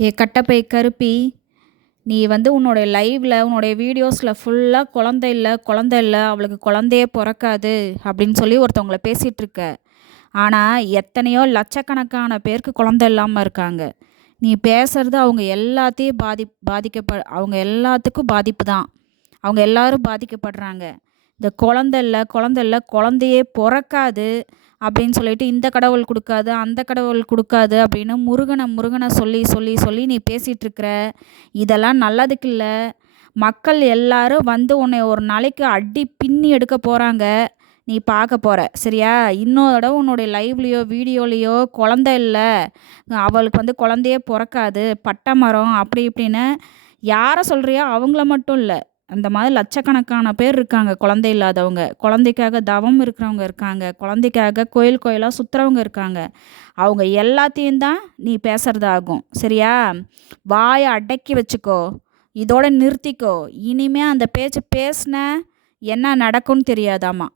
ஏ கட்டப்பை கருப்பி, நீ வந்து உன்னோடைய லைவ்ல, உன்னுடைய வீடியோஸ்ல ஃபுல்லா குழந்தை இல்ல, குழந்தை இல்ல, அவளுக்கு குழந்தையே பொறக்காது அப்படின்னு சொல்லி ஒருத்தவங்கள பேசிட்டுருக்க. ஆனா, எத்தனையோ லட்சக்கணக்கான பேருக்கு குழந்தை இல்லாம இருக்காங்க. நீ பேசுறது அவங்க எல்லாத்தையும் அவங்க எல்லாத்துக்கும் பாதிப்பு தான். அவங்க எல்லாரும் பாதிக்கப்படுறாங்க. இந்த குழந்தை இல்ல, குழந்தை இல்ல, குழந்தையே பொறக்காது அப்படின்னு சொல்லிட்டு, இந்த கடவுள் குடுக்காது, அந்த கடவுள் குடுக்காது அப்படின்னு முருகன முருகன சொல்லி சொல்லி சொல்லி நீ பேசிட்டுருக்கிற. இதெல்லாம் நல்லதுக்கு இல்ல. மக்கள் எல்லாரும் வந்து உன்னைய ஒரு நாளைக்கு அடி பின்னி எடுக்க போறாங்க. நீ பார்க்க போற. சரியா? இன்னொரு தடவ உன்னுடைய லைவ்லயோ, வீடியோலயோ குழந்தை இல்ல, அவளுக்கு வந்து குழந்தையே பொறக்காது, பட்டை மரம் அப்படி இப்படின்னு யார சொல்றியோ அவங்கள மட்டும் இல்ல. அந்த மாதிரி லட்சக்கணக்கான பேர் இருக்காங்க குழந்தை இல்லாதவங்க. குழந்தைக்காக தவம் இருக்கிறவங்க இருக்காங்க. குழந்தைக்காக கோயில் கோயிலா சுத்துறவங்க இருக்காங்க. அவங்க எல்லாத்தையும் தான் நீ பேசுறதாகும். சரியா? வாய அடக்கி வச்சுக்கோ. இதோட நிறுத்திக்கோ. இனிமே அந்த பேச்சு பேசுன என்ன நடக்கும்னு தெரியாதாம்மா.